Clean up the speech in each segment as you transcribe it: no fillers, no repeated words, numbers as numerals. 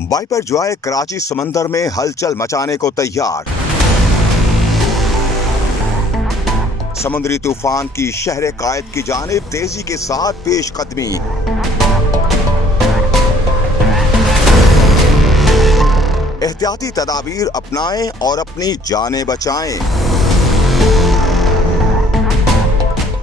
Wiper Joy Karachi समंदर में हलचल मचाने को तैयार। समुद्री तूफान की शहर कायद की जानिब तेजी के साथ पेश कदमी। एहतियाती तदाबीर अपनाएं और अपनी जानें बचाएं।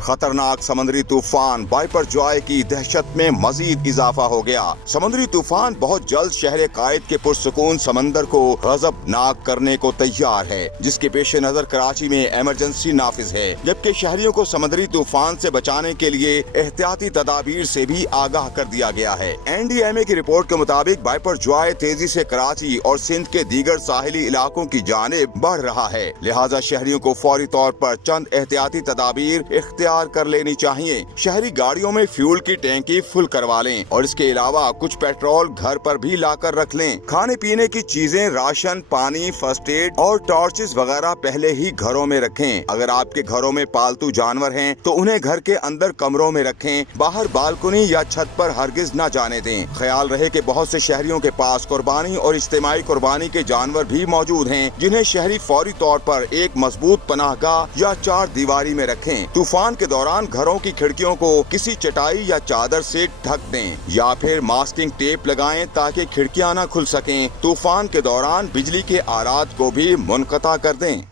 खतरनाक समुद्री तूफान वाइपर जॉय की दहशत में मजीद इजाफा हो गया। समुद्री तूफान बहुत जल्द शहर कायद के पुरसुकून समंदर को गजबनाक करने को तैयार है, जिसके पेश नजर कराची में इमरजेंसी नाफिज है, जबकि शहरियों को समुद्री तूफान से बचाने के लिए एहतियाती तदाबीर से भी आगाह कर दिया गया है। NDMA की रिपोर्ट के मुताबिक वाइपर जॉय तेजी से कराची और सिंध के दीगर साहिली इलाकों की जानिब बढ़ रहा है, लिहाजा शहरियों को फौरी तौर पर चंद एहतियाती तदाबीर इख्तियार कर लेनी चाहिए। शहरी गाड़ियों में फ्यूल की टैंकी फुल करवा लें और इसके अलावा कुछ पेट्रोल घर पर भी लाकर रख लें। खाने पीने की चीजें, राशन, पानी, फर्स्ट एड और टॉर्चेस वगैरह पहले ही घरों में रखें। अगर आपके घरों में पालतू जानवर हैं तो उन्हें घर के अंदर कमरों में रखें, बाहर बालकनी या छत पर हरगिज न जाने दें। ख्याल रहे कि बहुत से शहरियों के पास कुर्बानी और इज्तिमाई कुर्बानी के जानवर भी मौजूद हैं, जिन्हें शहरी फौरी तौर पर एक मजबूत पनाहगाह या चार दीवारी में रखें। तूफान के दौरान घरों की खिड़कियों को किसी चटाई या चादर से ढक दें या फिर मास्किंग टेप लगाएं ताकि खिड़कियां न खुल सकें। तूफान के दौरान बिजली के आलात को भी मुनक़ता कर दें।